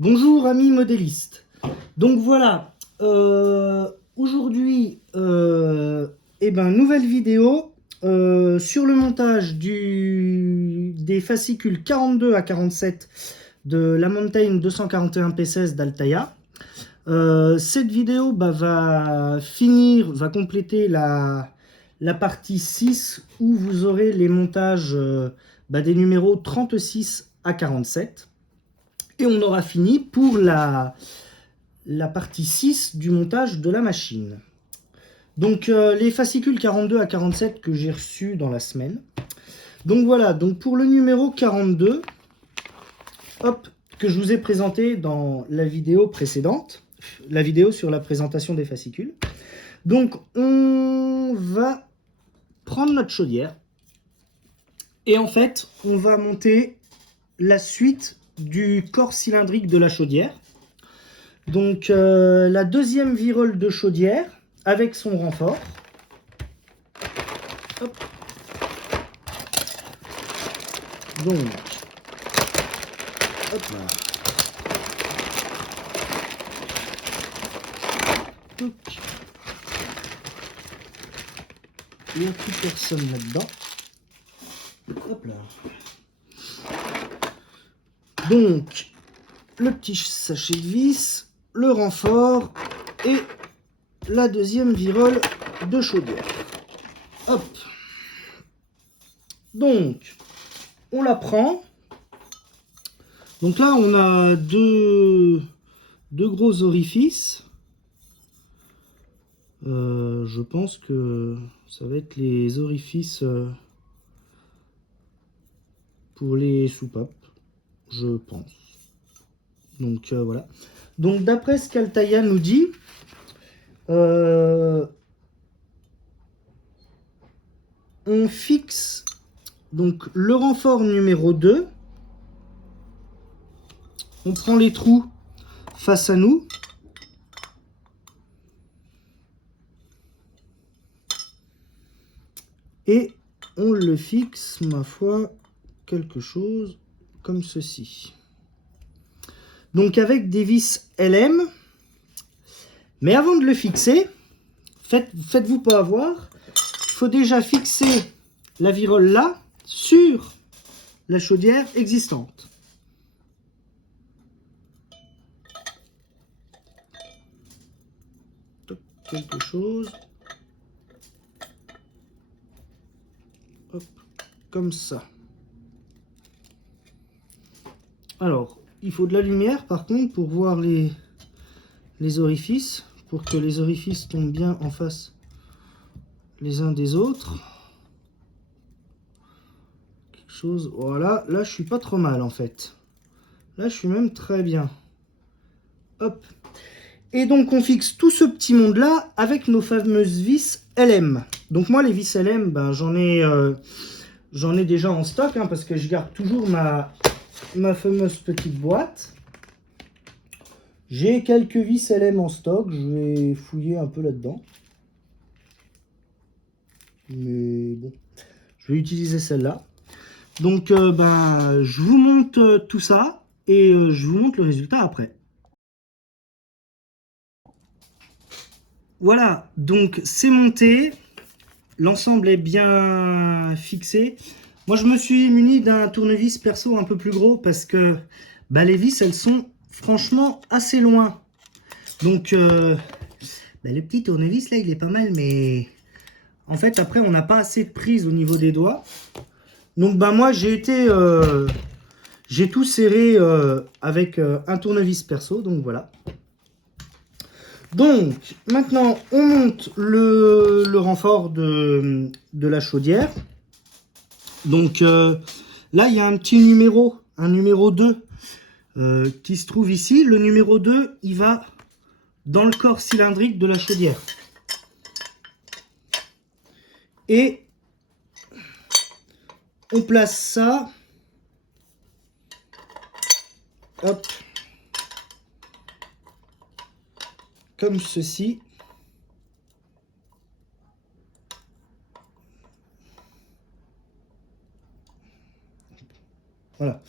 Bonjour amis modélistes. Donc voilà, aujourd'hui, nouvelle vidéo sur le montage des fascicules 42 à 47 de la Mountain 241 P16 d'Altaya. Cette vidéo va compléter la partie 6 où vous aurez les montages des numéros 36 à 47. Et on aura fini pour la partie 6 du montage de la machine. Donc les fascicules 42 à 47 que j'ai reçus dans la semaine. Donc voilà, donc pour le numéro 42, hop, que je vous ai présenté dans la vidéo précédente, la vidéo sur la présentation des fascicules. Donc on va prendre notre chaudière et en fait on va monter la suite du corps cylindrique de la chaudière. Donc la deuxième virole de chaudière avec son renfort. Hop. Donc, hop là. Touc. Il n'y a plus personne là-dedans. Hop là. Donc, le petit sachet de vis, le renfort et la deuxième virole de chaudière. Hop. Donc, on la prend. Donc là, on a deux gros orifices. Je pense que ça va être les orifices pour les soupapes, je pense. Donc voilà. Donc d'après ce qu'Altaya nous dit, on fixe donc le renfort numéro 2. On prend les trous face à nous. Et on le fixe, ma foi, quelque chose comme ceci. Donc avec des vis LM. Mais avant de le fixer, faites-vous pas avoir. Il faut déjà fixer la virole là sur la chaudière existante. Quelque chose. Hop, comme ça. Alors, il faut de la lumière par contre pour voir les orifices, pour que les orifices tombent bien en face les uns des autres. Quelque chose, voilà, là je suis pas trop mal en fait. Là je suis même très bien. Hop. Et donc on fixe tout ce petit monde là avec nos fameuses vis LM. Donc moi les vis LM, j'en ai déjà en stock hein, parce que je garde toujours ma fameuse petite boîte. J'ai quelques vis LM en stock, je vais fouiller un peu là-dedans. Mais bon, je vais utiliser celle-là. Donc je vous montre tout ça et je vous montre le résultat après. Voilà, donc c'est monté, l'ensemble est bien fixé. Moi je me suis muni d'un tournevis perso un peu plus gros parce que les vis elles sont franchement assez loin. Donc le petit tournevis là il est pas mal, mais en fait après on n'a pas assez de prise au niveau des doigts. Donc moi j'ai tout serré avec un tournevis perso, donc voilà. Donc, maintenant, on monte le renfort de la chaudière. Donc, là, il y a un petit numéro, un numéro 2, qui se trouve ici. Le numéro 2, il va dans le corps cylindrique de la chaudière. Et on place ça. Hop. Comme ceci. Voilà.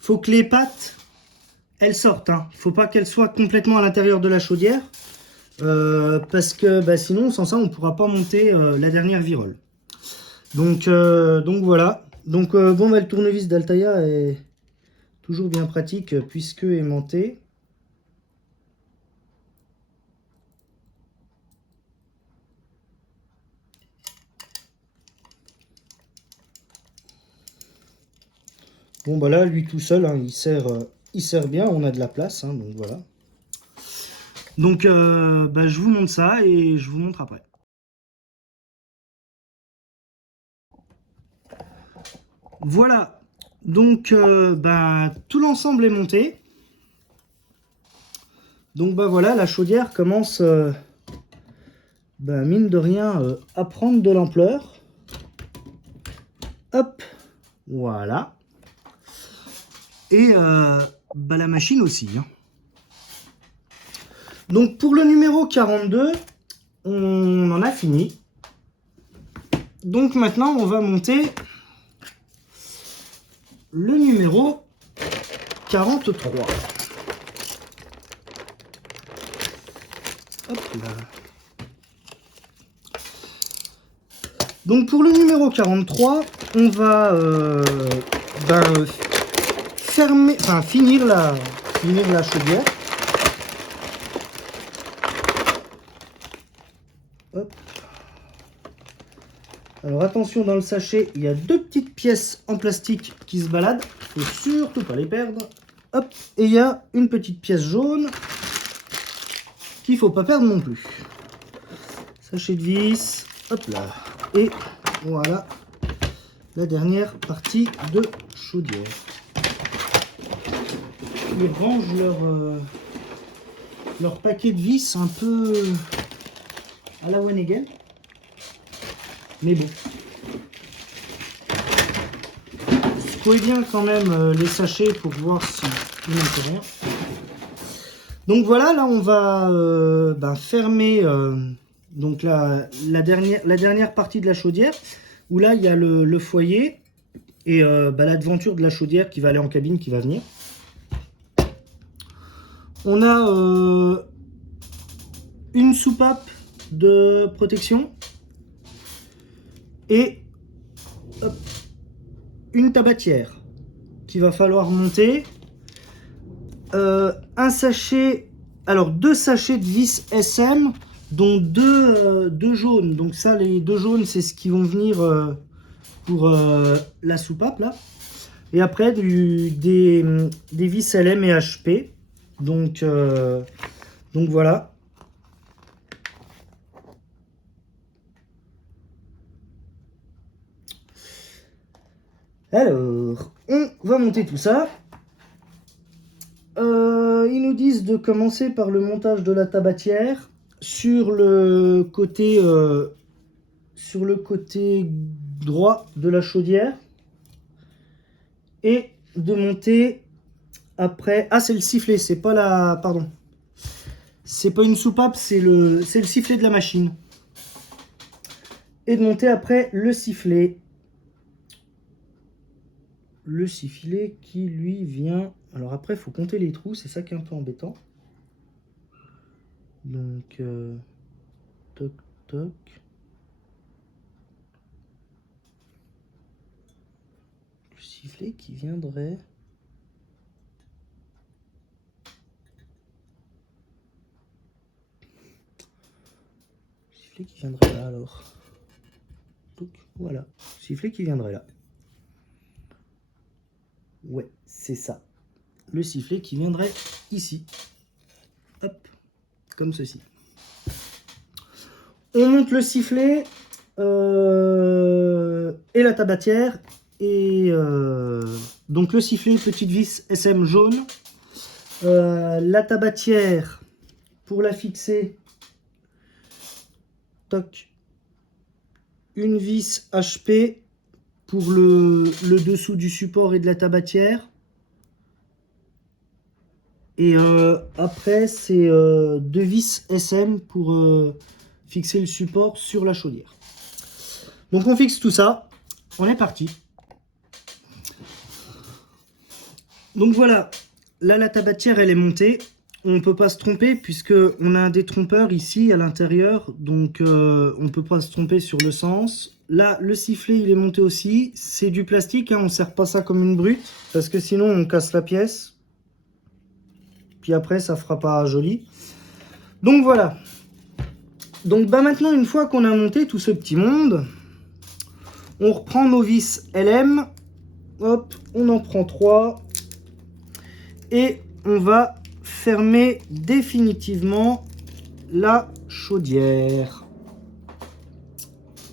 Faut que les pattes elles sortent. Hein. Il ne faut pas qu'elles soient complètement à l'intérieur de la chaudière. Parce que bah, sinon, sans ça, on ne pourra pas monter la dernière virole. Donc voilà. Donc bon, bah, le tournevis d'Altaïa est toujours bien pratique puisque aimanté. Bon bah là, lui tout seul, hein, il sert bien, on a de la place, hein, donc voilà. Donc bah, je vous montre ça et je vous montre après. Voilà, donc bah, tout l'ensemble est monté. Donc bah voilà, la chaudière commence, bah, mine de rien, à prendre de l'ampleur. Hop, voilà. Et bah, la machine aussi. Hein. Donc pour le numéro 42, on en a fini. Donc maintenant, on va monter le numéro 43. Hop là. Donc pour le numéro 43, on va ben, finir la chaudière. Hop. Alors attention, dans le sachet, il y a 2 petites pièces en plastique qui se baladent. Il ne faut surtout pas les perdre. Hop. Et il y a une petite pièce jaune qu'il ne faut pas perdre non plus. Sachet de vis. Hop là. Et voilà la dernière partie de chaudière. Ils rangent leur paquet de vis un peu à la Wanegen. Mais bon. Secouez bien quand même les sachets pour voir s'il ne manque rien. Donc voilà, là on va fermer donc la dernière partie de la chaudière, où là il y a le foyer et la devanture de la chaudière qui va aller en cabine, qui va venir. On a une soupape de protection et hop, une tabatière qu'il va falloir monter. Un sachet, alors 2 sachets de vis SM, dont 2 jaunes. Donc ça, les 2 jaunes, c'est ce qui vont venir pour la soupape là. Et après des vis LM et HP. Donc voilà. Alors, on va monter tout ça. Ils nous disent de commencer par le montage de la tabatière sur le côté droit de la chaudière et de monter après. Ah, c'est le sifflet, c'est pas la. Pardon. C'est pas une soupape, c'est le sifflet de la machine. Et de monter après le sifflet. Le sifflet qui lui vient. Alors après, il faut compter les trous, c'est ça qui est un peu embêtant. Donc, toc, toc. Le sifflet qui viendrait. Le sifflet qui viendrait là alors. Donc, voilà. Le sifflet qui viendrait là. Ouais, c'est ça. Le sifflet qui viendrait ici. Hop, comme ceci. On monte le sifflet et la tabatière. Et donc le sifflet, petite vis SM jaune. La tabatière, pour la fixer, toc, une vis HP pour le dessous du support et de la tabatière. Et après, c'est 2 vis SM pour fixer le support sur la chaudière. Donc on fixe tout ça. On est parti. Donc voilà, là, la tabatière, elle est montée. On ne peut pas se tromper puisque on a un détrompeur ici à l'intérieur. Donc, on ne peut pas se tromper sur le sens. Là, le sifflet, il est monté aussi. C'est du plastique, hein, on ne serre pas ça comme une brute. Parce que sinon, on casse la pièce. Puis après, ça fera pas joli. Donc, voilà. Donc, bah, maintenant, une fois qu'on a monté tout ce petit monde, on reprend nos vis LM. Hop, on en prend 3. Et on va fermer définitivement la chaudière.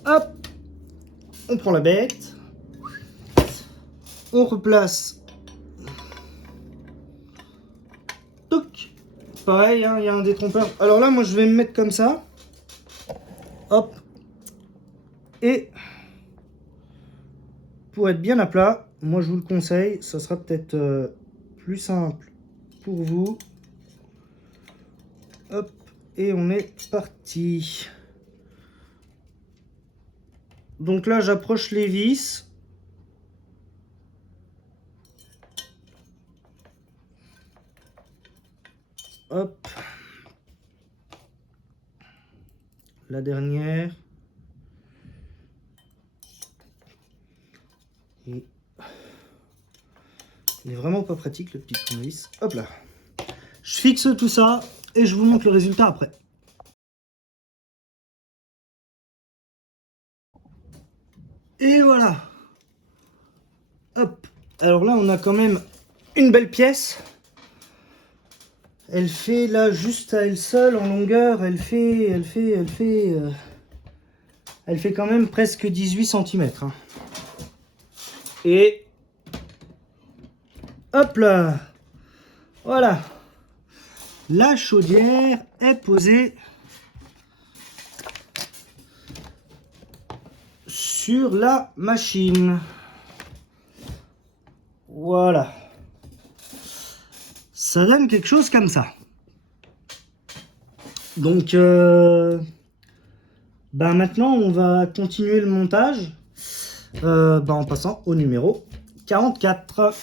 Hop, on prend la bête. On replace. Toc. Pareil, hein, il y a un détrompeur. Alors là, moi, je vais me mettre comme ça. Hop. Et pour être bien à plat, moi, je vous le conseille. Ça sera peut-être plus simple pour vous. Hop. Et on est parti. Donc là, j'approche les vis. Hop. La dernière. Et il est vraiment pas pratique le petit tournevis. Hop là. Je fixe tout ça et je vous montre le résultat après. Et voilà. Hop. Alors là, on a quand même une belle pièce. Elle fait là juste à elle seule en longueur, elle fait quand même presque 18 cm. Hein. Et hop là. Voilà. La chaudière est posée sur la machine. Voilà. Ça donne quelque chose comme ça. Donc, maintenant, on va continuer le montage en passant au numéro 44.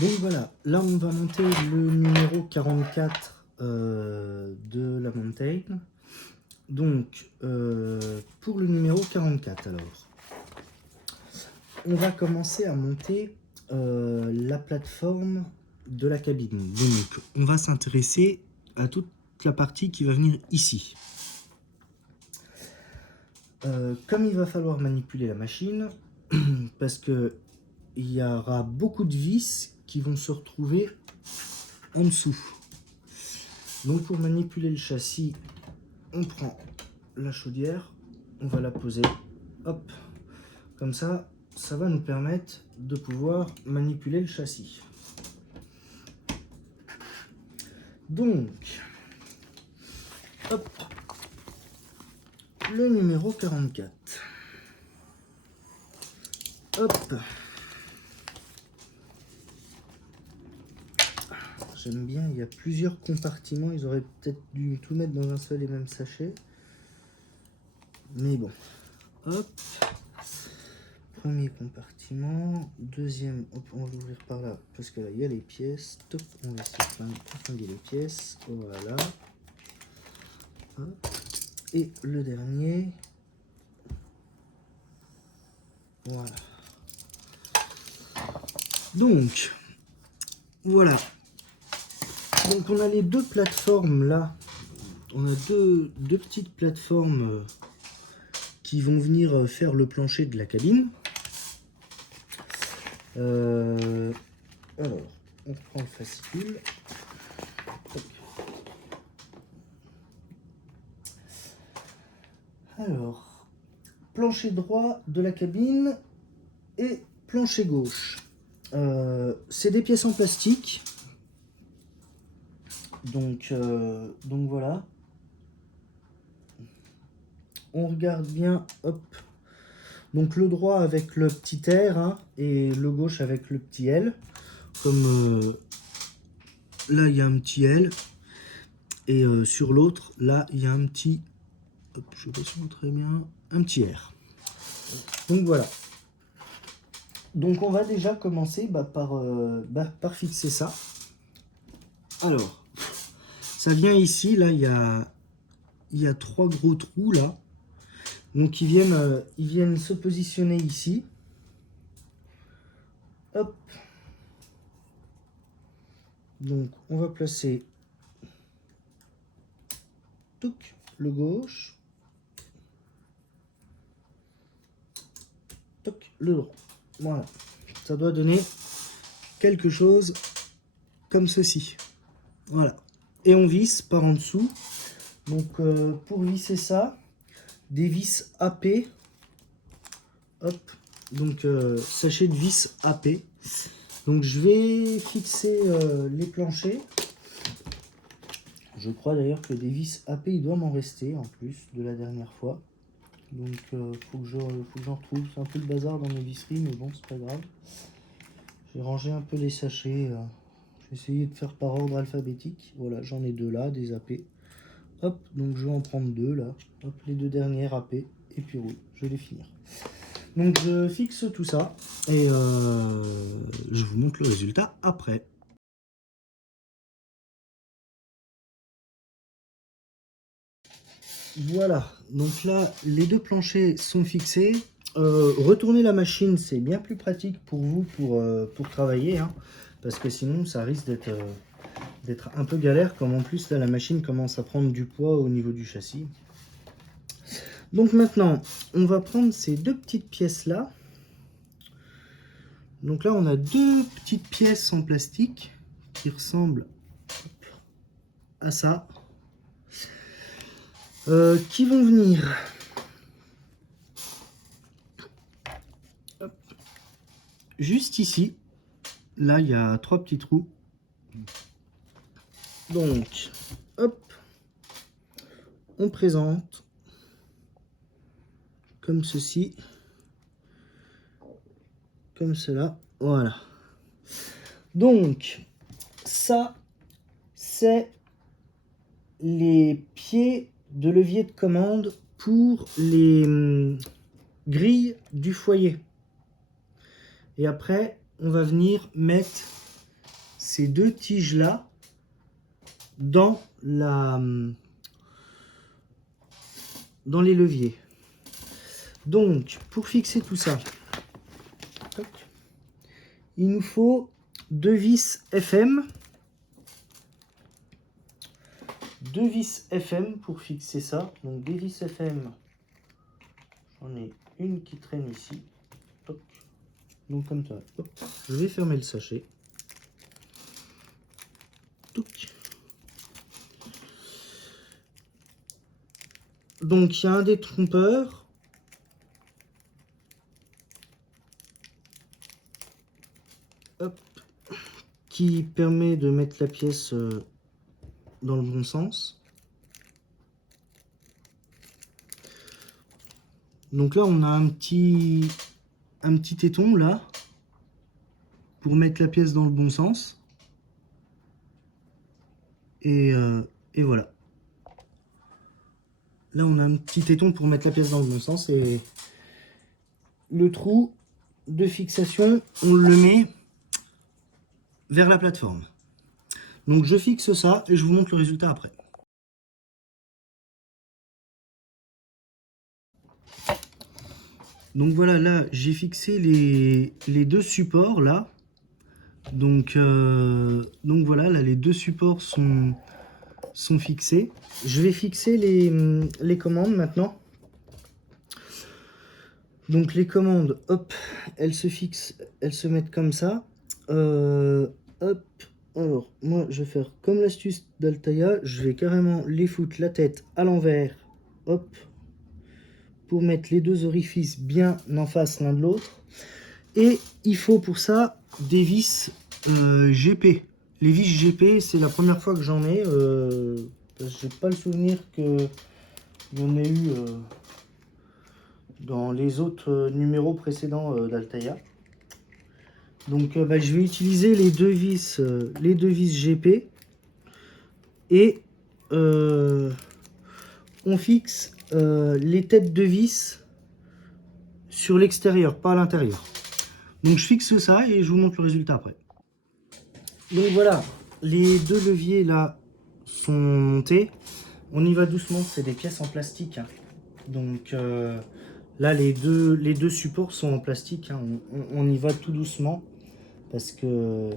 Donc voilà, là on va monter le numéro 44 de la Mountain. Donc, pour le numéro 44, alors, on va commencer à monter la plateforme de la cabine. Donc, on va s'intéresser à toute la partie qui va venir ici. Comme il va falloir manipuler la machine, parce que il y aura beaucoup de vis qui vont se retrouver en dessous. Donc pour manipuler le châssis, on prend la chaudière, on va la poser, hop, comme ça, ça va nous permettre de pouvoir manipuler le châssis. Donc, hop, le numéro 44. Hop. J'aime bien, il y a plusieurs compartiments. Ils auraient peut-être dû tout mettre dans un seul et même sachet. Mais bon. Hop. Premier compartiment. Deuxième, hop, on va l'ouvrir par là. Parce que là, il y a les pièces. Top, on va flinguer les pièces. Voilà. Hop. Et le dernier. Voilà. Donc, voilà. Donc on a les deux plateformes là. On a deux petites plateformes qui vont venir faire le plancher de la cabine. Alors, on prend le fascicule. Alors, plancher droit de la cabine et plancher gauche. C'est des pièces en plastique. Donc voilà. On regarde bien, hop. Donc le droit avec le petit R hein, et le gauche avec le petit L. Comme là il y a un petit L et sur l'autre là il y a un petit, hop, je ne sais pas si on voit très bien, un petit R. Donc voilà. Donc on va déjà commencer par fixer ça. Alors, ça vient ici, là il y a 3 gros trous là. Donc ils viennent se positionner ici. Hop. Donc on va placer touc, le gauche, toc, le droit. Voilà. Ça doit donner quelque chose comme ceci. Voilà. Et on visse par en dessous. Donc pour visser ça, des vis AP. Hop. Donc sachet de vis AP. Donc je vais fixer les planchers. Je crois d'ailleurs que des vis AP, il doit m'en rester en plus de la dernière fois. Donc faut que j'en retrouve. C'est un peu le bazar dans mes visseries, mais bon, c'est pas grave. J'ai rangé un peu les sachets. J'ai essayé de faire par ordre alphabétique. Voilà, j'en ai 2 là, des AP. Hop, donc je vais en prendre 2 là. Hop, les 2 dernières AP. Et puis roule, je vais les finir. Donc je fixe tout ça. Et je vous montre le résultat après. Voilà, donc là, les 2 planchers sont fixés. Retourner la machine, c'est bien plus pratique pour vous pour travailler, hein, parce que sinon, ça risque d'être un peu galère, comme en plus, là, la machine commence à prendre du poids au niveau du châssis. Donc maintenant, on va prendre ces 2 petites pièces-là. Donc là, on a 2 petites pièces en plastique qui ressemblent à ça. Qui vont venir juste ici. Là, il y a 3 petits trous. Donc, hop, on présente comme ceci, comme cela, voilà. Donc, ça, c'est les pieds de levier de commande pour les grilles du foyer. Et après, on va venir mettre ces 2 tiges là dans les leviers. Donc, pour fixer tout ça, il nous faut 2 vis FM. 2 vis FM pour fixer ça. Donc des vis FM, j'en ai une qui traîne ici. Toc. Donc comme ça. Hop. Je vais fermer le sachet. Touc. Donc il y a un détrompeur. Hop. Qui permet de mettre la pièce dans le bon sens. Donc là on a un petit téton là pour mettre la pièce dans le bon sens. Et voilà. Là on a un petit téton pour mettre la pièce dans le bon sens et le trou de fixation on le met vers la plateforme. Donc je fixe ça et je vous montre le résultat après. Donc voilà, là j'ai fixé les 2 supports là. Donc voilà, là les 2 supports sont fixés. Je vais fixer les commandes maintenant. Donc les commandes, hop, elles se fixent, elles se mettent comme ça. Hop, alors moi je vais faire comme l'astuce d'Altaïa, je vais carrément les foutre la tête à l'envers, hop, pour mettre les 2 orifices bien en face l'un de l'autre. Et il faut pour ça des vis GP. Les vis GP, c'est la première fois que j'en ai. J'ai pas le souvenir que j'en ai eu dans les autres numéros précédents d'Altaïa. Donc je vais utiliser les deux vis GP et on fixe les têtes de vis sur l'extérieur, pas à l'intérieur. Donc je fixe ça et je vous montre le résultat après. Donc voilà, les deux leviers là sont montés. On y va doucement, c'est des pièces en plastique, hein. Donc là les deux supports sont en plastique, hein. On y va tout doucement parce que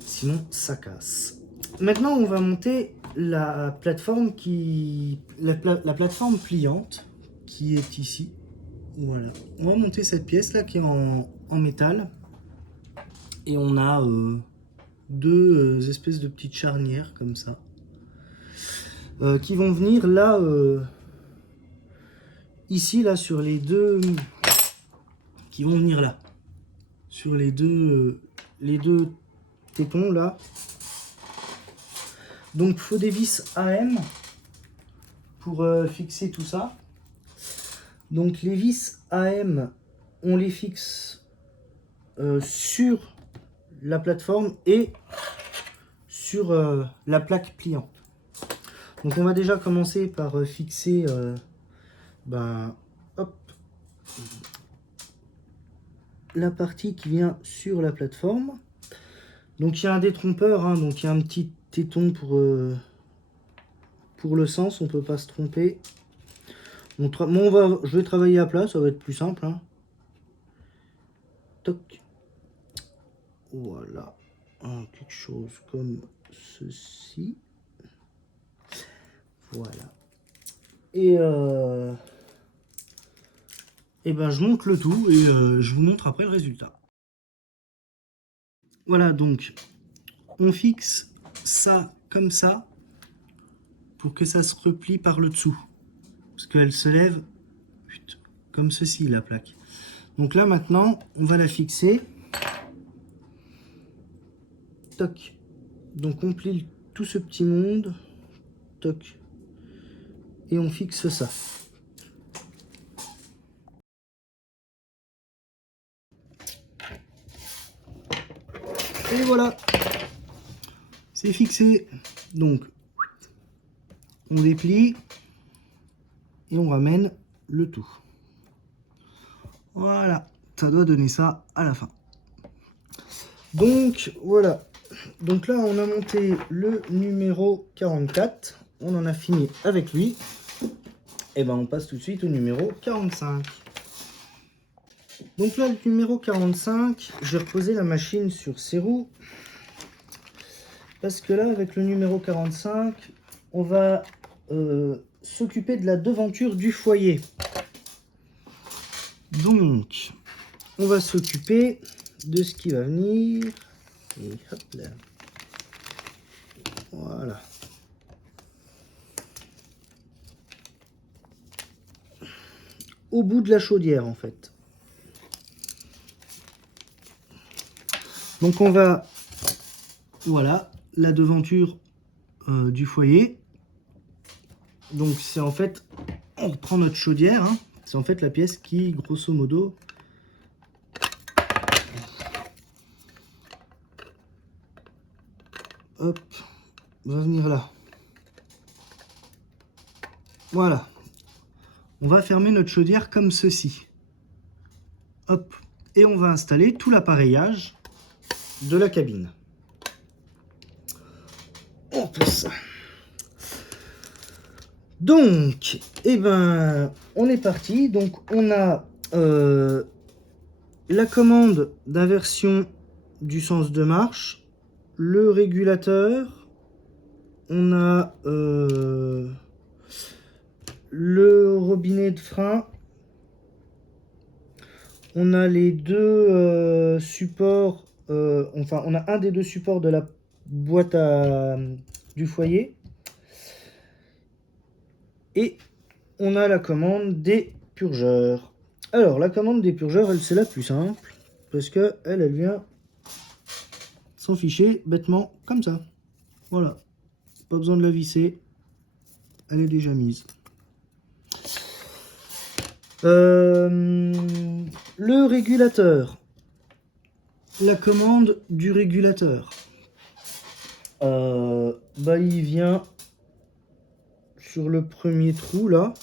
sinon ça casse. Maintenant on va monter la plateforme la plateforme pliante qui est ici. Voilà, on va monter cette pièce là qui est en métal et on a deux espèces de petites charnières comme ça qui vont venir là ici là sur les deux qui vont venir là sur les deux tétons là. Donc faut des vis AM pour fixer tout ça. Donc les vis AM on les fixe sur la plateforme et sur la plaque pliante. Donc on va déjà commencer par fixer hop, la partie qui vient sur la plateforme. Donc il y a un détrompeur, hein, donc il y a un petit téton pour le sens, on peut pas se tromper. Je vais travailler à plat, ça va être plus simple, hein. Toc. Voilà, quelque chose comme ceci. Voilà. Et ben je monte le tout et je vous montre après le résultat. Voilà, donc on fixe ça comme ça pour que ça se replie par le dessous. Parce qu'elle se lève comme ceci, la plaque. Donc là maintenant, on va la fixer. Toc. Donc on plie tout ce petit monde. Toc. Et on fixe ça. Et voilà, c'est fixé. Donc, on déplie et on ramène le tout. Voilà, ça doit donner ça à la fin. Donc, voilà. Donc là, on a monté le numéro 44. On en a fini avec lui. Et ben, on passe tout de suite au numéro 45. Donc là, le numéro 45, j'ai reposé la machine sur ses roues. Parce que là, avec le numéro 45, on va s'occuper de la devanture du foyer. Donc, on va s'occuper de ce qui va venir. Et hop là. Voilà. Au bout de la chaudière, en fait. Donc, on va... Voilà, la devanture du foyer. Donc, c'est en fait... On reprend notre chaudière, hein. C'est en fait la pièce qui, grosso modo... Hop, va venir là. Voilà. On va fermer notre chaudière comme ceci. Hop. Et on va installer tout l'appareillage de la cabine. Hop ça. Donc, eh ben, on est parti. Donc, on a la commande d'inversion du sens de marche, le régulateur, on a le robinet de frein, on a les deux supports, enfin on a un des deux supports de la boîte du foyer, et on a la commande des purgeurs. Alors la commande des purgeurs, c'est la plus simple, parce que elle vient s'en ficher bêtement comme ça. Voilà, pas besoin de la visser, elle est déjà mise. Le régulateur, la commande du régulateur, il vient sur le premier trou là,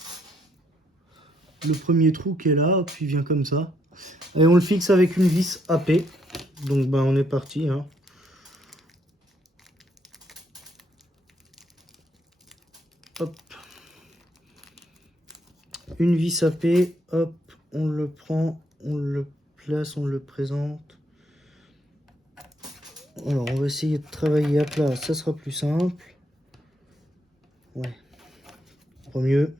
le premier trou qui est là, puis il vient comme ça. Et on le fixe avec une vis AP. Donc ben on est parti. Hein. Hop. Une vis AP. Hop. On le prend. On le place. On le présente. Alors on va essayer de travailler à plat. Ça sera plus simple. Ouais. Pour mieux.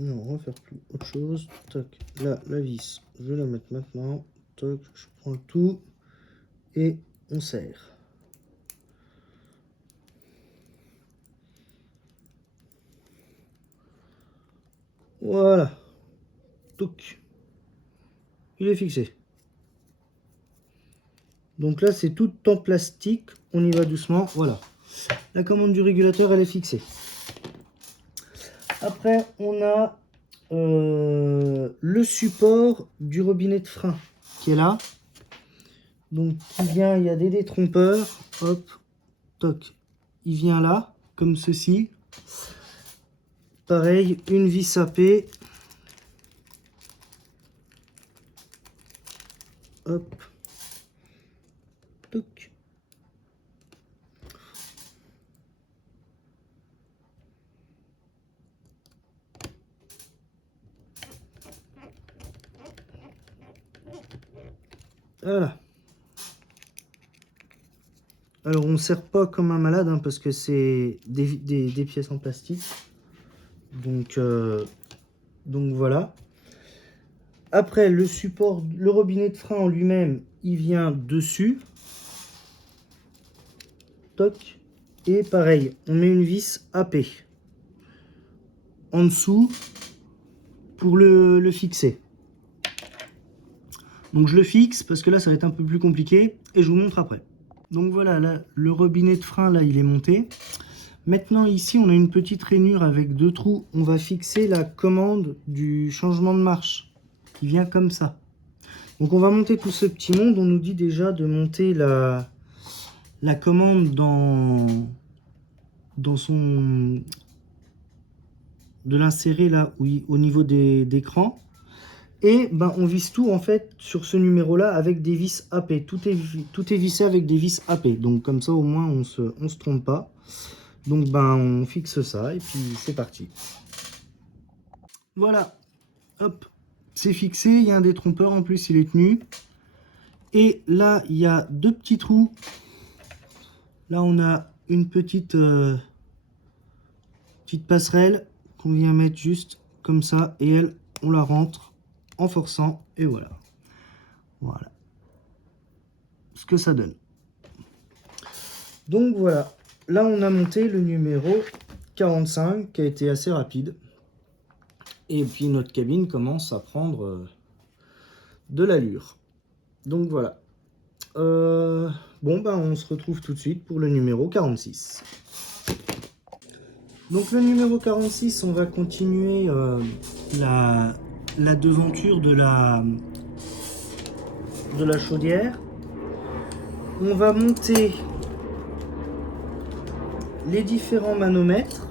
Non, on va faire plus autre chose. Toc, là, la vis, je vais la mettre maintenant. Toc, je prends le tout et on serre. Voilà. Toc. Il est fixé. Donc là, c'est tout en plastique. On y va doucement. Voilà. La commande du régulateur, elle est fixée. Après, on a le support du robinet de frein qui est là. Donc, il vient, il y a des détrompeurs. Hop, toc. Il vient là, comme ceci. Pareil, une vis AP. Hop. Toc. Voilà. Alors on ne serre pas comme un malade hein, parce que c'est des pièces en plastique. Donc voilà. Après le support, le robinet de frein en lui-même, il vient dessus. Toc. Et pareil, on met une vis AP en dessous pour le fixer. Donc je le fixe parce que là ça va être un peu plus compliqué et je vous montre après. Donc voilà, là, le robinet de frein là il est monté. Maintenant ici on a une petite rainure avec deux trous. On va fixer la commande du changement de marche qui vient comme ça. Donc on va monter tout ce petit monde. On nous dit déjà de monter la commande dans son... de l'insérer là oui, au niveau des crans. Et ben, on visse tout en fait sur ce numéro là avec des vis AP. Tout est vissé avec des vis AP. Donc comme ça au moins on se trompe pas. Donc ben on fixe ça et puis c'est parti. Voilà. Hop. C'est fixé. Il y a un détrompeur en plus il est tenu. Et là il y a deux petits trous. Là on a une petite passerelle qu'on vient mettre juste comme ça. Et elle on la rentre en forçant et voilà. Voilà ce que ça donne. Donc voilà, là on a monté le numéro 45 qui a été assez rapide. Et puis notre cabine commence à prendre de l'allure. Donc voilà. Bon ben on se retrouve tout de suite pour le numéro 46. Donc le numéro 46, on va continuer la devanture de la chaudière. On va monter les différents manomètres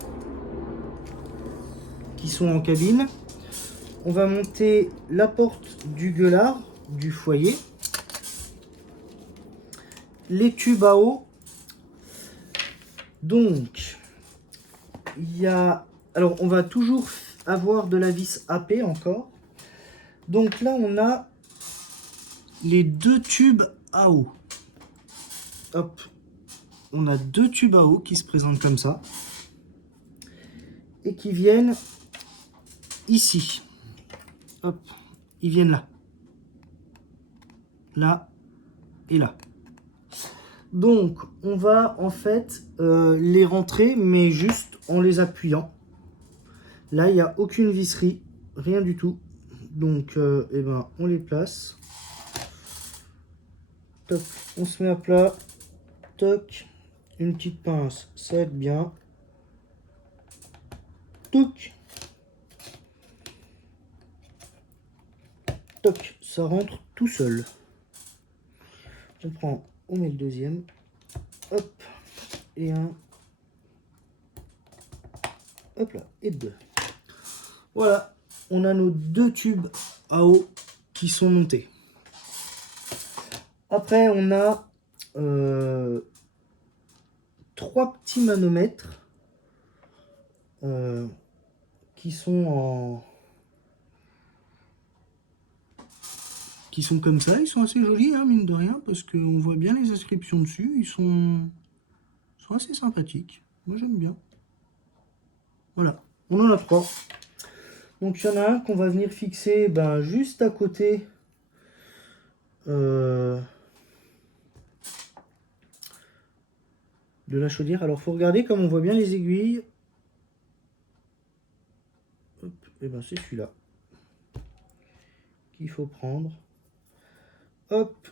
qui sont en cabine. On va monter la porte du gueulard du foyer, les tubes à eau. Donc il y a, alors on va toujours avoir de la vis AP encore. Donc là on a les deux tubes à eau. Hop, on a deux tubes à eau qui se présentent comme ça et qui viennent ici. Hop, ils viennent là, là et là. Donc on va en fait les rentrer mais juste en les appuyant. Là il n'y a aucune visserie, rien du tout. Donc eh ben, on les place. Toc, on se met à plat. Toc, une petite pince, ça aide bien. Toc. Toc, ça rentre tout seul. On prend, on met le deuxième. Hop, et un. Hop là, et deux. Voilà, on a nos deux tubes à eau qui sont montés. Après, on a trois petits manomètres qui sont comme ça. Ils sont assez jolis, hein, mine de rien, parce qu'on voit bien les inscriptions dessus. Ils sont assez sympathiques. Moi, j'aime bien. Voilà, on en a trois. Donc, il y en a un qu'on va venir fixer juste à côté de la chaudière. Alors, faut regarder comme on voit bien les aiguilles. Hop, et ben c'est celui-là qu'il faut prendre. Hop,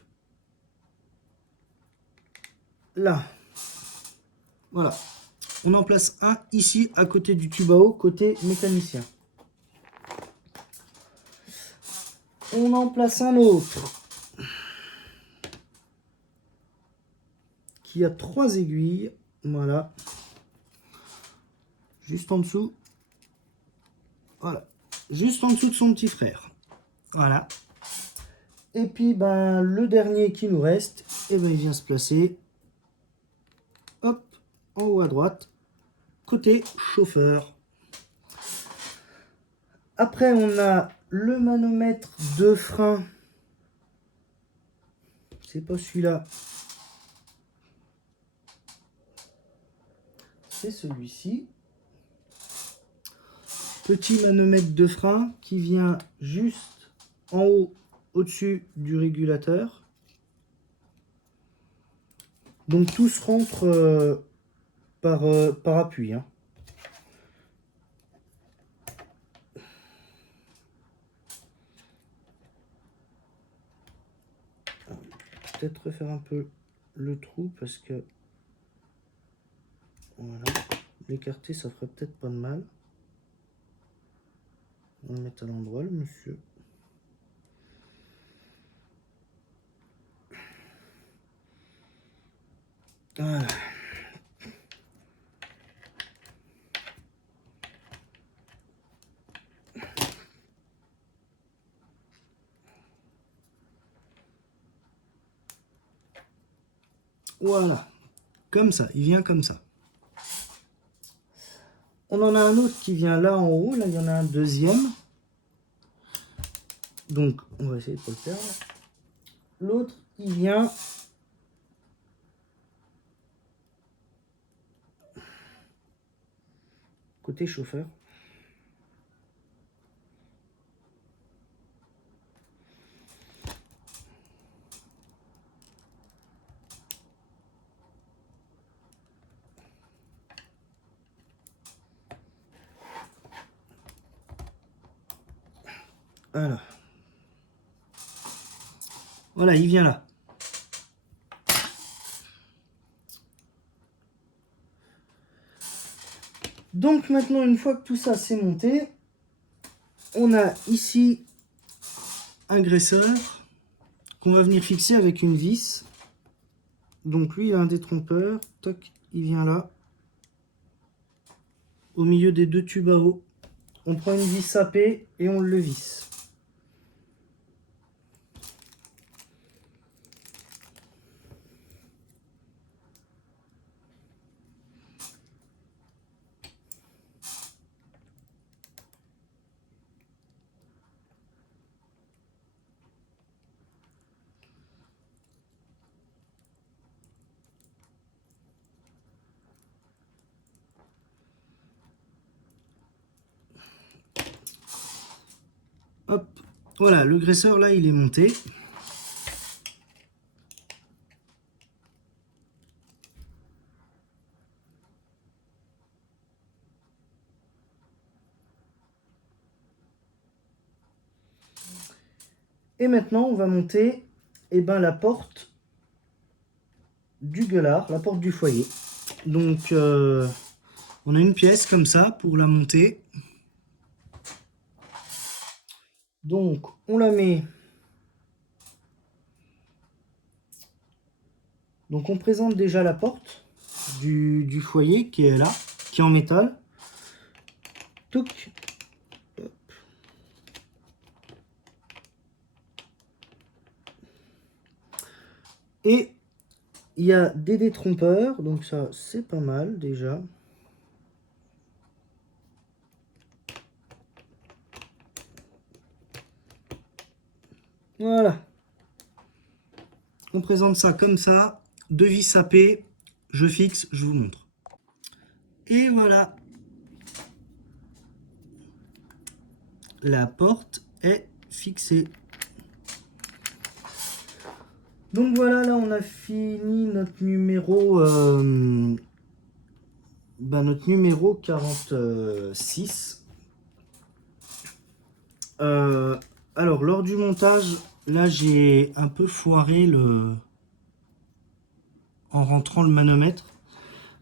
là. Voilà. On en place un ici à côté du tube à eau, côté mécanicien. On en place un autre qui a trois aiguilles. Voilà. Juste en dessous. Voilà. Juste en dessous de son petit frère. Voilà. Et puis le dernier qui nous reste, et il vient se placer. Hop, en haut à droite, côté chauffeur. Après, on a le manomètre de frein. C'est pas celui-là. C'est celui-ci. Petit manomètre de frein qui vient juste en haut, au-dessus du régulateur. Donc tout se rentre par appui. Hein. Peut-être refaire un peu le trou parce que voilà, l'écarter ça ferait peut-être pas de mal. On va le mettre à l'endroit le monsieur. Voilà. Voilà, comme ça, il vient comme ça. On en a un autre qui vient là en haut, là il y en a un deuxième. Donc on va essayer de ne pas le perdre. L'autre il vient côté chauffeur. Voilà. Voilà, il vient là. Donc maintenant, une fois que tout ça c'est monté, on a ici un graisseur qu'on va venir fixer avec une vis. Donc lui, il a un détrompeur. Toc, il vient là. Au milieu des deux tubes à eau. On prend une vis sapée et on le visse. Hop, voilà, le graisseur là, il est monté. Et maintenant, on va monter la porte du gueulard, la porte du foyer. Donc, on a une pièce comme ça pour la monter. Donc, on la met Donc on présente déjà la porte du foyer qui est là, qui est en métal. Touc. Et il y a des détrompeurs, donc ça c'est pas mal déjà. Voilà. On présente ça comme ça, deux vis sapées, je fixe, je vous montre. Et voilà. La porte est fixée. Donc voilà, là on a fini notre numéro, notre numéro 46. Alors lors du montage, là j'ai un peu foiré en rentrant le manomètre.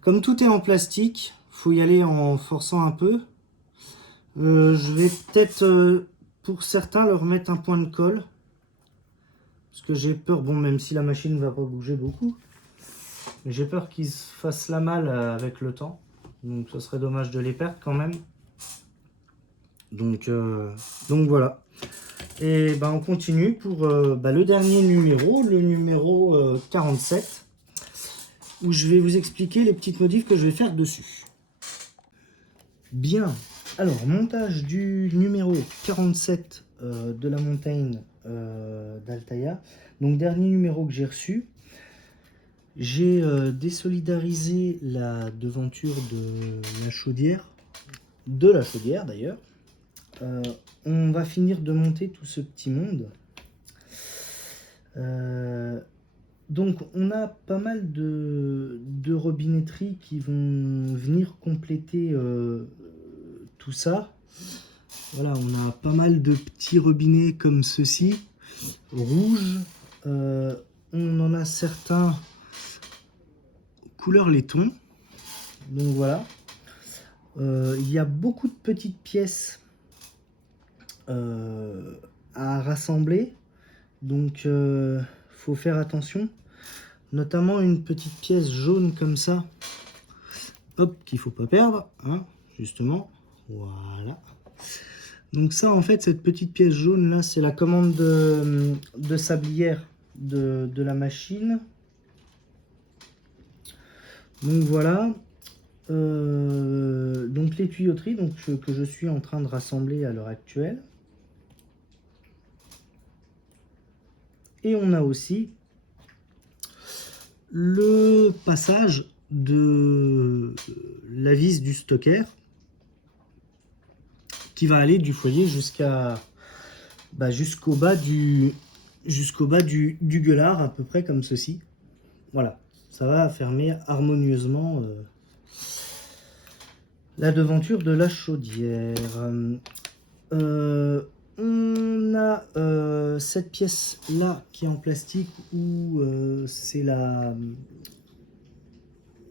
Comme tout est en plastique, faut y aller en forçant un peu. Je vais peut-être pour certains leur mettre un point de colle. Parce que j'ai peur, bon même si la machine ne va pas bouger beaucoup, mais j'ai peur qu'ils se fassent la malle avec le temps. Donc ce serait dommage de les perdre quand même. Donc voilà. Et ben on continue pour le dernier numéro, le numéro 47, où je vais vous expliquer les petites modifs que je vais faire dessus. Bien, alors montage du numéro 47 de la Mountain d'Altaïa. Donc dernier numéro que j'ai reçu. J'ai désolidarisé la devanture de la chaudière d'ailleurs. On va finir de monter tout ce petit monde. Donc on a pas mal de robinetteries qui vont venir compléter tout ça. Voilà, on a pas mal de petits robinets comme ceci, rouges. On en a certains couleur laiton. Donc voilà. Il y a beaucoup de petites pièces à rassembler. Donc faut faire attention. Notamment une petite pièce jaune comme ça. Hop, qu'il faut pas perdre. Hein, justement. Voilà. Donc ça, en fait, cette petite pièce jaune là, c'est la commande de sablière de la machine. Donc voilà. Donc les tuyauteries que je suis en train de rassembler à l'heure actuelle. Et on a aussi le passage de la vis du stocker qui va aller du foyer jusqu'au bas du gueulard, à peu près comme ceci. Voilà, ça va fermer harmonieusement la devanture de la chaudière. On a cette pièce là qui est en plastique où c'est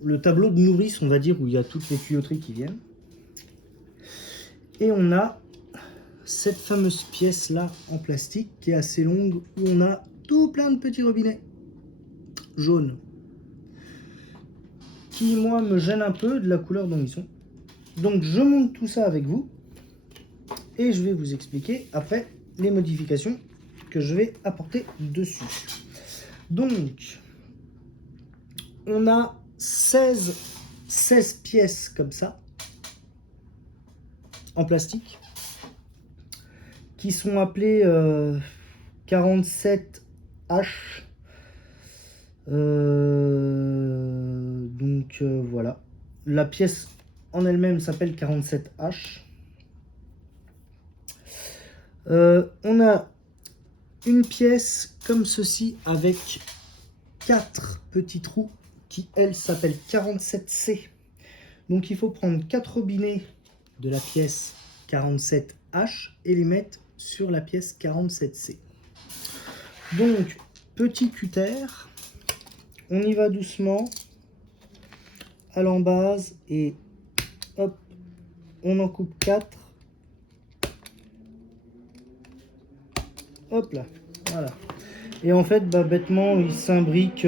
le tableau de nourrice, on va dire, où il y a toutes les tuyauteries qui viennent. Et on a cette fameuse pièce là en plastique qui est assez longue où on a tout plein de petits robinets jaunes qui moi me gênent un peu de la couleur dont ils sont. Donc je monte tout ça avec vous et je vais vous expliquer après les modifications que je vais apporter dessus. Donc on a 16 pièces comme ça en plastique qui sont appelées 47H. Voilà. La pièce en elle-même s'appelle 47H. On a une pièce comme ceci avec 4 petits trous qui, elle, s'appelle 47C. Donc il faut prendre 4 robinets de la pièce 47H et les mettre sur la pièce 47C. Donc, petit cutter, on y va doucement à l'embase et hop, on en coupe 4. Hop là, voilà. Et en fait, bêtement, il s'imbrique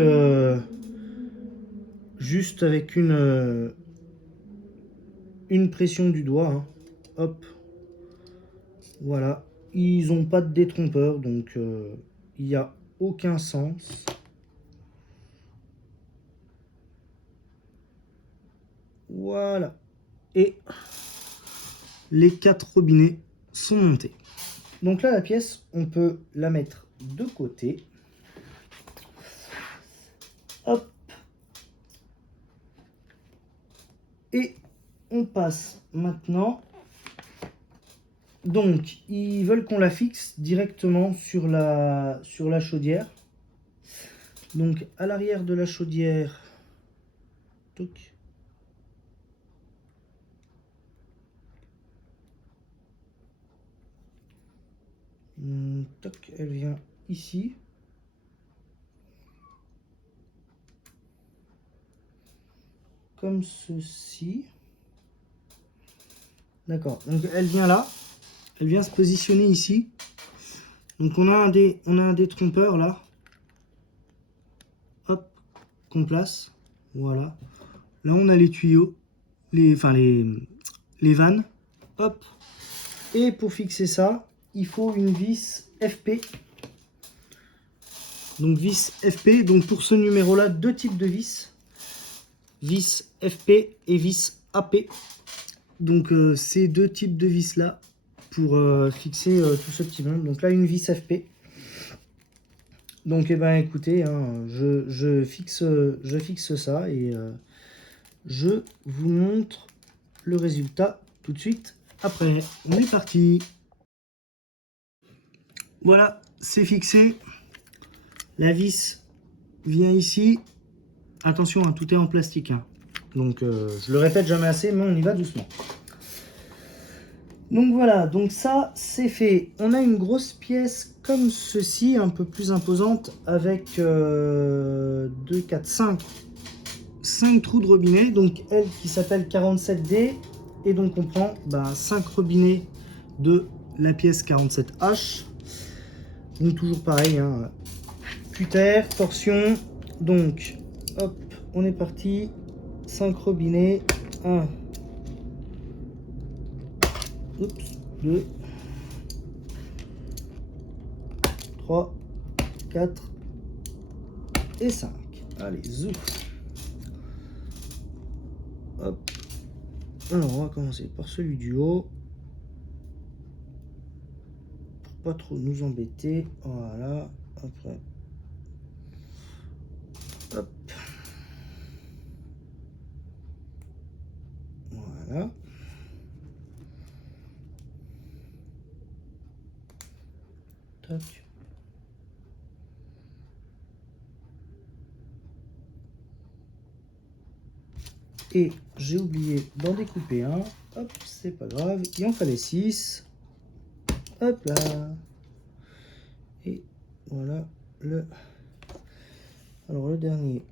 juste avec une pression du doigt, hein. Hop, voilà. Ils n'ont pas de détrompeur, donc il n'y a aucun sens. Voilà. Et les 4 robinets sont montés. Donc là, la pièce, on peut la mettre de côté. Hop. Et on passe maintenant. Donc, ils veulent qu'on la fixe directement sur la chaudière. Donc, à l'arrière de la chaudière, toc. Toc, elle vient ici. Comme ceci. D'accord, donc elle vient là. Elle vient se positionner ici. Donc on a un détrompeur là. Hop, qu'on place. Voilà. Là on a les tuyaux, les vannes. Hop. Et pour fixer ça, il faut une vis FP. Donc vis FP. Donc pour ce numéro là, 2 types de vis. Vis FP et vis AP. Donc ces 2 types de vis là pour fixer tout ce petit monde. Donc là une vis FP. Donc eh ben écoutez, hein, je fixe ça et je vous montre le résultat tout de suite après. On est parti. Voilà, c'est fixé. La vis vient ici. Attention, hein, tout est en plastique, hein. Donc je le répète jamais assez, mais on y va doucement. Donc voilà, donc ça c'est fait. On a une grosse pièce comme ceci, un peu plus imposante, avec 2, 4, 5 trous de robinet. Donc elle qui s'appelle 47D. Et donc on prend 5 robinets de la pièce 47H. Donc toujours pareil, hein. Cutter, torsion. Donc hop, on est parti. 5 robinets. 1. Oups, 2, 3, 4 et 5. Allez, zoom. Hop. Alors, on va commencer par celui du haut. Pour pas trop nous embêter. Voilà. Après. Hop. Voilà. Tac. Et j'ai oublié d'en découper un. Hop, c'est pas grave. Il en fallait 6. Hop là. Et voilà le. Alors le dernier.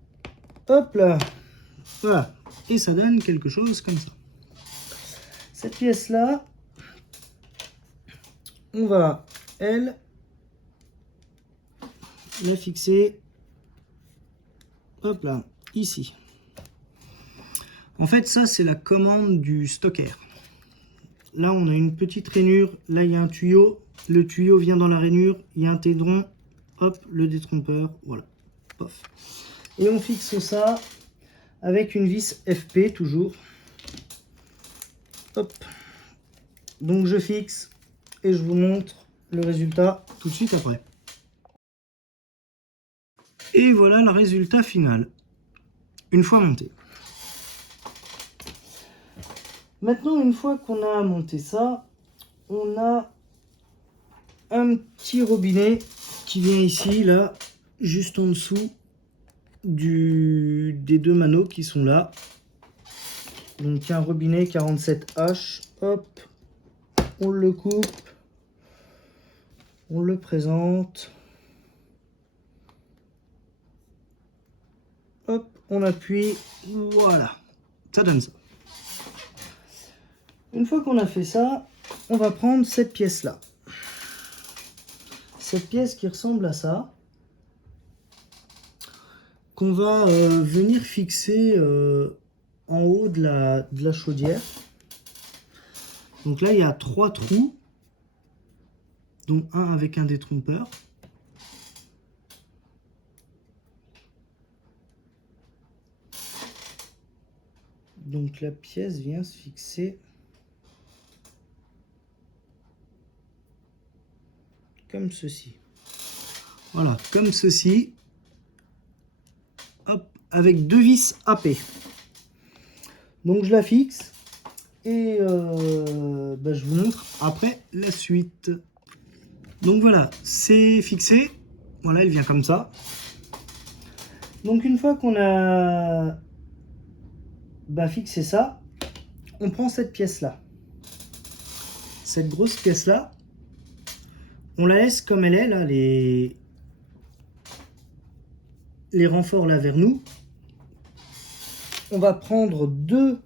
Hop là. Voilà. Et ça donne quelque chose comme ça. Cette pièce là, on va, elle, la fixer. Hop là, ici. En fait, ça, c'est la commande du stocker. Là, on a une petite rainure. Là, il y a un tuyau. Le tuyau vient dans la rainure. Il y a un tédron. Hop, le détrompeur. Voilà. Pof. Et on fixe ça avec une vis FP, toujours. Hop. Donc, je fixe et je vous montre le résultat tout de suite après. Et voilà le résultat final. Une fois monté. Maintenant, une fois qu'on a monté ça, on a un petit robinet qui vient ici, là, juste en dessous des 2 manos qui sont là. Donc un robinet 47H, hop, on le coupe, on le présente, hop, on appuie, voilà, ça donne ça. Une fois qu'on a fait ça, on va prendre cette pièce-là. Cette pièce qui ressemble à ça, qu'on va venir fixer en haut de la chaudière. Donc là, il y a 3 trous, dont un avec un détrompeur. Donc la pièce vient se fixer comme ceci. Voilà, comme ceci. Hop, avec 2 vis AP. Donc je la fixe et je vous montre après la suite. Donc voilà, c'est fixé. Voilà, il vient comme ça. Donc une fois qu'on a fixé ça, on prend cette pièce-là. Cette grosse pièce-là, on la laisse comme elle est, là, les renforts là vers nous. On va prendre deux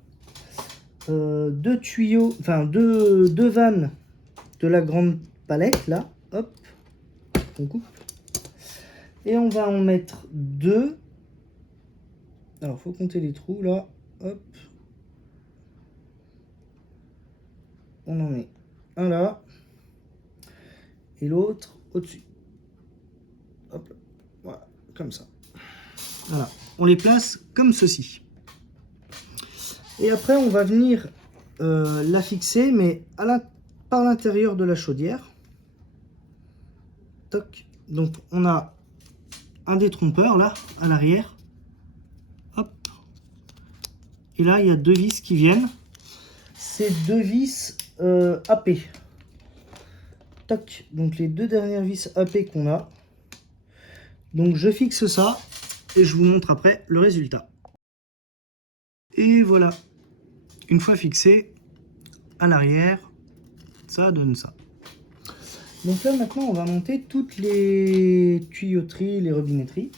tuyaux, enfin deux vannes de la grande palette là, hop, on coupe. Et on va en mettre 2. Alors faut compter les trous là, hop. On en met un là et l'autre au-dessus. Hop, voilà, comme ça. Voilà, on les place comme ceci. Et après, on va venir la fixer, mais par l'intérieur de la chaudière. Toc. Donc, on a un détrompeur là, à l'arrière. Hop. Et là, il y a 2 vis qui viennent. C'est 2 vis AP. Toc. Donc, les 2 dernières vis AP qu'on a. Donc, je fixe ça et je vous montre après le résultat. Et voilà. Une fois fixé, à l'arrière, ça donne ça. Donc là maintenant on va monter toutes les tuyauteries, les robinetteries.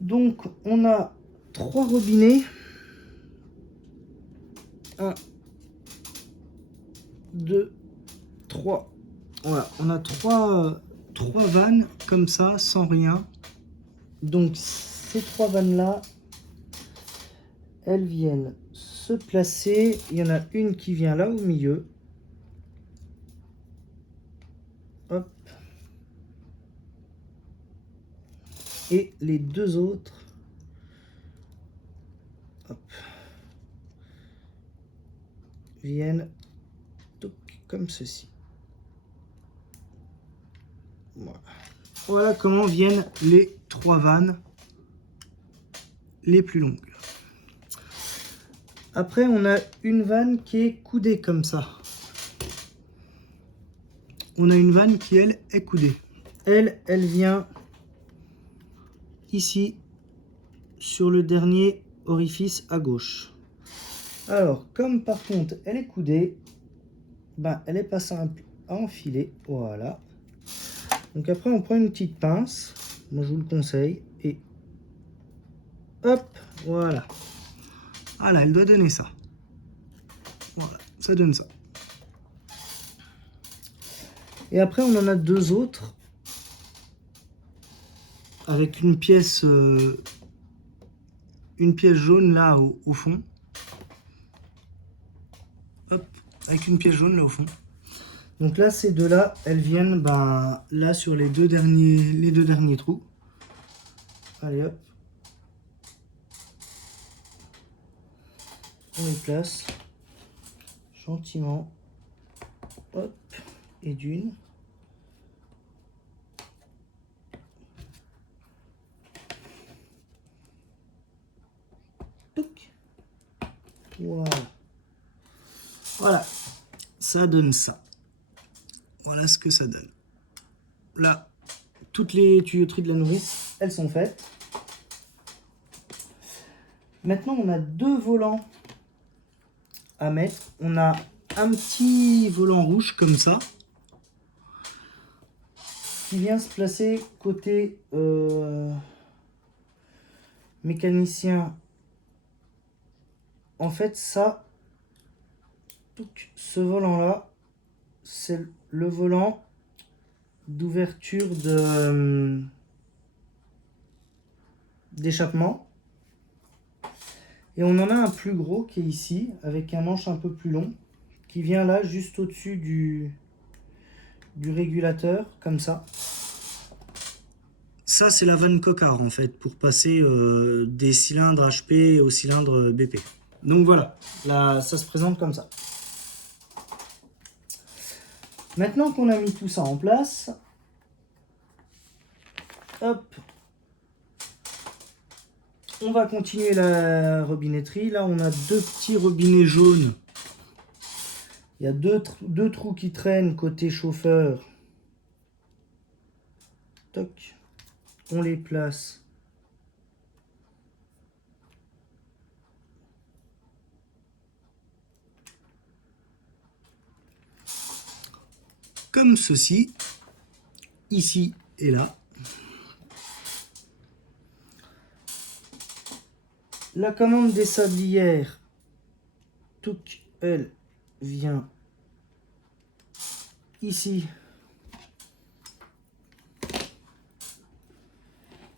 Donc on a 3 robinets. 1, 2, 3. Voilà, on a 3 vannes comme ça, sans rien. Donc ces 3 vannes là, elles viennent se placer. Il y en a une qui vient là au milieu. Hop. Et les 2 autres, hop, viennent comme ceci. Voilà. Voilà comment viennent les 3 vannes les plus longues. Après, on a une vanne qui est coudée comme ça. On a une vanne qui, elle, est coudée. Elle vient ici, sur le dernier orifice à gauche. Alors, comme par contre, elle est coudée, elle est pas simple à enfiler. Voilà. Donc après, on prend une petite pince. Moi, je vous le conseille. Et hop, voilà. Voilà, elle doit donner ça. Voilà, ça donne ça. Et après, on en a 2 autres. Avec une pièce jaune là au fond. Hop, avec une pièce jaune là au fond. Donc là, ces deux-là, elles viennent là sur les deux derniers trous. Allez hop. On les place gentiment. Hop, et d'une. Voilà. Voilà, ça donne ça. Voilà ce que ça donne. Là, toutes les tuyauteries de la nourrice, elles sont faites. Maintenant, on a 2 volants à mettre. On a un petit volant rouge comme ça, qui vient se placer côté mécanicien. En fait, ça, ce volant-là, c'est le volant d'ouverture d'échappement. Et on en a un plus gros qui est ici, avec un manche un peu plus long, qui vient là, juste au-dessus du régulateur, comme ça. Ça, c'est la vanne Cocard, en fait, pour passer des cylindres HP aux cylindres BP. Donc voilà, là, ça se présente comme ça. Maintenant qu'on a mis tout ça en place, hop, on va continuer la robinetterie. Là, on a deux petits robinets jaunes. Il y a deux trous qui traînent côté chauffeur. Toc. On les place comme ceci, ici et là. La commande des sablières, elle vient ici.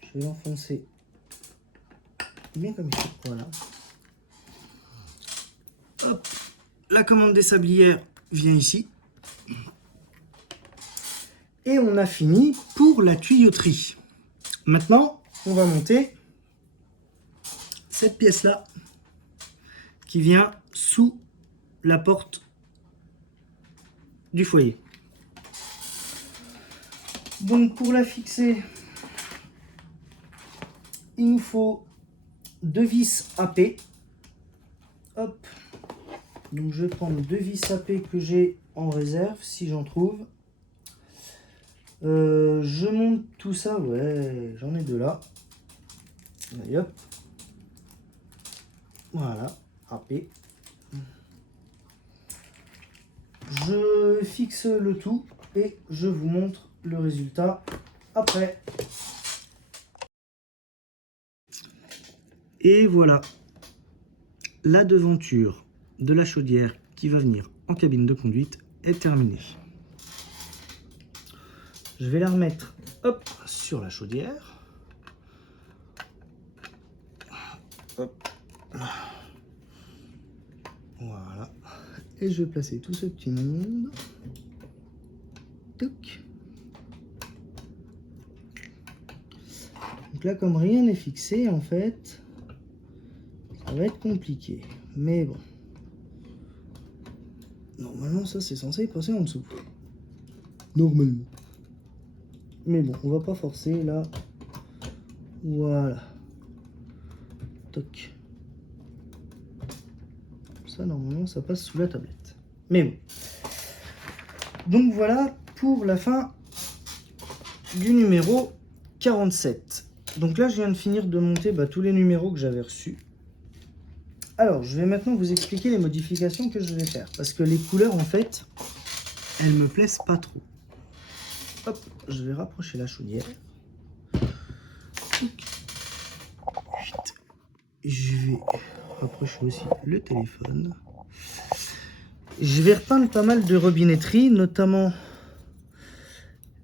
Je vais l'enfoncer bien comme il faut. Voilà. Hop. La commande des sablières vient ici. Et on a fini pour la tuyauterie. Maintenant, on va monter cette pièce-là qui vient sous la porte du foyer. Donc pour la fixer, il nous faut deux vis AP. Hop. Donc je vais prendre deux vis AP que j'ai en réserve si j'en trouve. Je monte tout ça, ouais, j'en ai deux là. Allez, hop. Voilà, AP. Je fixe le tout et je vous montre le résultat après. Et voilà, la devanture de la chaudière qui va venir en cabine de conduite est terminée. Je vais la remettre, hop, sur la chaudière. Hop. Voilà. Et je vais placer tout ce petit monde. Touc. Donc là, comme rien n'est fixé, en fait, ça va être compliqué. Mais bon. Normalement, ça, c'est censé passer en dessous. Normalement. Mais bon, on va pas forcer, là. Voilà. Toc. Ça, normalement, ça passe sous la tablette. Mais bon. Donc voilà pour la fin du numéro 47. Donc là, je viens de finir de monter tous les numéros que j'avais reçus. Alors, je vais maintenant vous expliquer les modifications que je vais faire. Parce que les couleurs, en fait, elles me plaisent pas trop. Hop, je vais rapprocher la chaudière. Je vais rapprocher aussi le téléphone. Je vais repeindre pas mal de robinetteries, notamment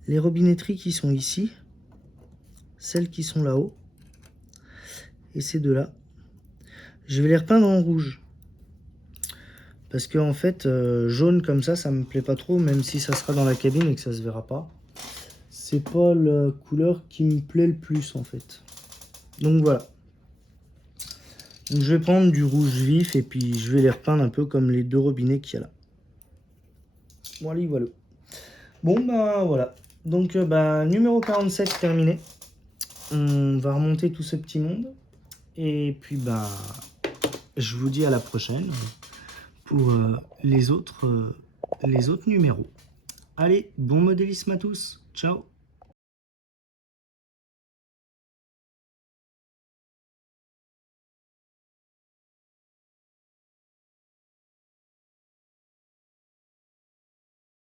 les robinetteries qui sont ici, celles qui sont là-haut, et ces deux-là. Je vais les repeindre en rouge. Parce que en fait, jaune comme ça me plaît pas trop, même si ça sera dans la cabine et que ça se verra pas. C'est pas la couleur qui me plaît le plus en fait. Donc voilà. Donc, je vais prendre du rouge vif et puis je vais les repeindre un peu comme les deux robinets qu'il y a là. Voilà, voilà. Bon voilà. Donc numéro 47 terminé. On va remonter tout ce petit monde. Et puis je vous dis à la prochaine pour les autres numéros. Allez, bon modélisme à tous. Ciao.